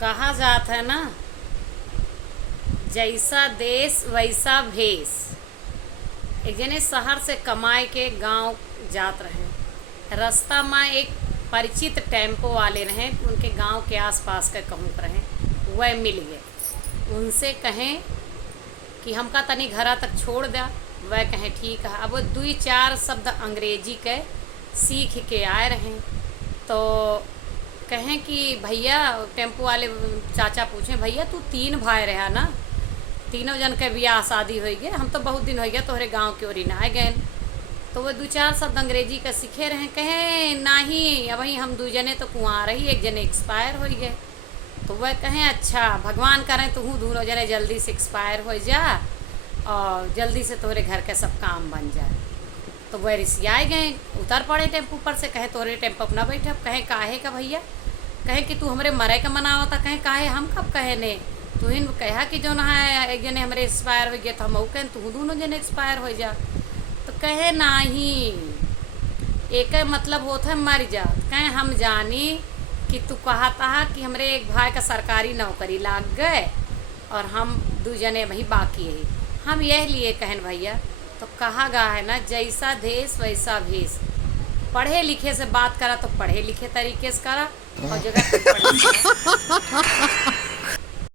कहा जाता है ना, जैसा देश वैसा भेष। एक जने शहर से कमाए के गांव जात रहे। रास्ता में एक परिचित टेम्पो वाले रहे, उनके गांव के आसपास के कहूँ रहे। वह मिल गए। उनसे कहें कि हमका तनी घरा तक छोड़ दा। वह कहें ठीक है। अब वो 2-4 शब्द अंग्रेजी के सीख के आए रहे। तो कहें कि भैया, टेम्पो वाले चाचा पूछें, भैया तू 3 भाई रहा ना, तीनों जन के ब्याह शादी हो गए, हम तो बहुत दिन हो गया तोहरे गांव की ओरी ना गए। तो वो 2-4 शब्द अंग्रेजी का सीखे रहे। कहें नहीं, अब हम 2 जने तो कुआं रही, एक जने एक्सपायर हो गए। तो वह कहें अच्छा, भगवान करें तो दोनों जने जल्दी से एक्सपायर हो जा और जल्दी से तोहरे घर के सब काम बन जाए। तो वह रिसियाए गए, उतर पड़े टेम्पो पर से। कहे तोहरे टेम्पो अपना बैठे। कहें काहे का भैया? कहे कि तू हमरे मरे का मनावा था। कहें काहे? हम कब कहे ने? तू ही कहा कि जो ना है एक जने हमारे एक्सपायर हो गया, तो हम कहें तू दोनों जने एक्सपायर हो जा। तो कहे नहीं, एक मतलब होता है मर जा। कहें हम जानी कि तू कहा था कि हमरे एक भाई का सरकारी नौकरी लाग गए और हम 2 जने वही बाकी है। हम यह लिए कहन भैया। तो कहा गा है ना, जैसा देश वैसा भेष। पढ़े लिखे से बात करा तो पढ़े लिखे तरीके से करा, और जगह